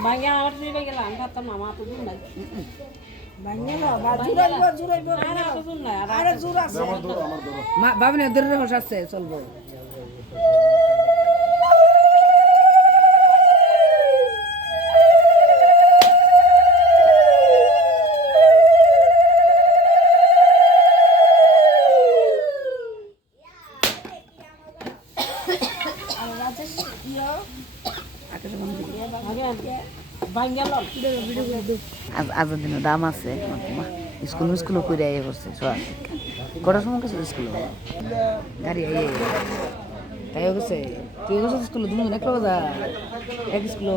Banyak orang ni bagi lah, angkat tu mama tu pun lagi. Banyak lah, jurai bo. Ada tu pun lah, Ada jura se. Ma, babi ne dere hoşa se, solbo. Banyak lah. Azad দিনের দাম আছে school করে আইয়ে করছে সব কটার সময় গেছিল স্কুল গাড়ি আইয়ে তাই গেছে তুই গেছে স্কুল তুমি এক যা এক স্কুল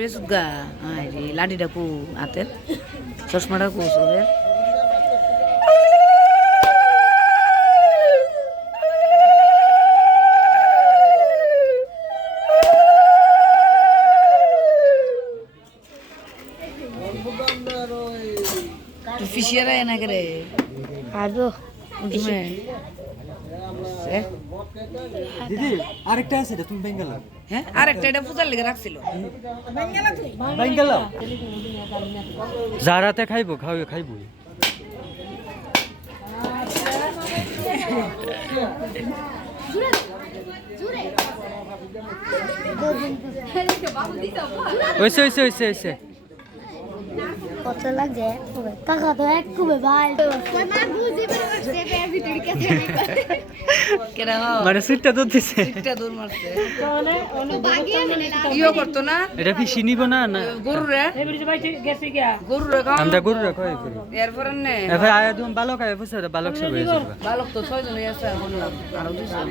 রেসুগা আরে লাঠিটা কু হাতের চশমাটা কু সবের ফিশিয়ারা এনা করে আদো উঠবে দিদি আরেকটা আছে এটা তুমি বেঙ্গল হ্যাঁ আরেকটা এটা পূজার লেগে রাখছিল বেঙ্গল যারাতে খাইবো খাইবো ওইসে কত লাগে কাকা তো এক কুবে ভাই না বুঝি সে ভিতরে কে কেরা মানে সিটটা দূর দিছে সিটটা দূর মারছে বাগিয়ে মানে ইও করতো না এটা কি চিনিব না না গরু রে গরু রে আমরা গরু রাখো করি এরপর নে এফাই আয়া তুমি বালক আয়া বুঝছো বালক সব হয়ে যাবে বালক তো 6 জন আছে এখন আরো 2 জন